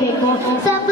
Santa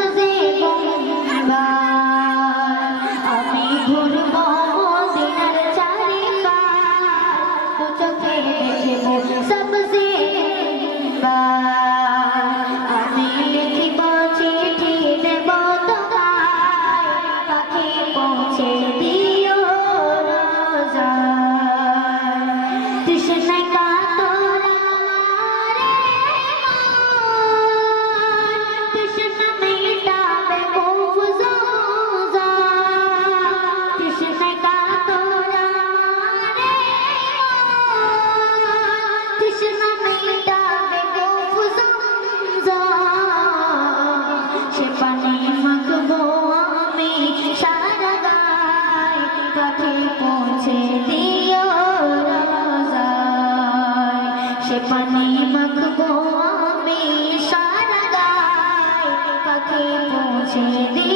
সে পানি মাখবো আমি সারা গায়ে পাখি পৌঁছে দিই।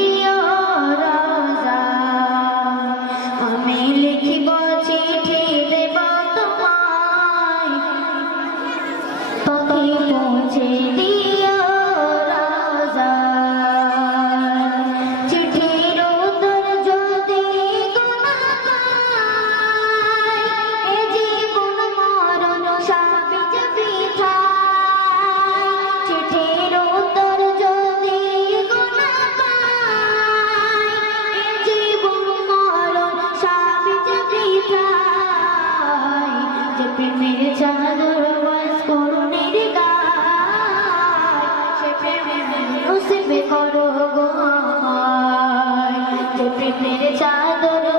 প্রেমের চাদর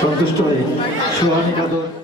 সন্তুষ্ট হয়ে সুহানি কাদর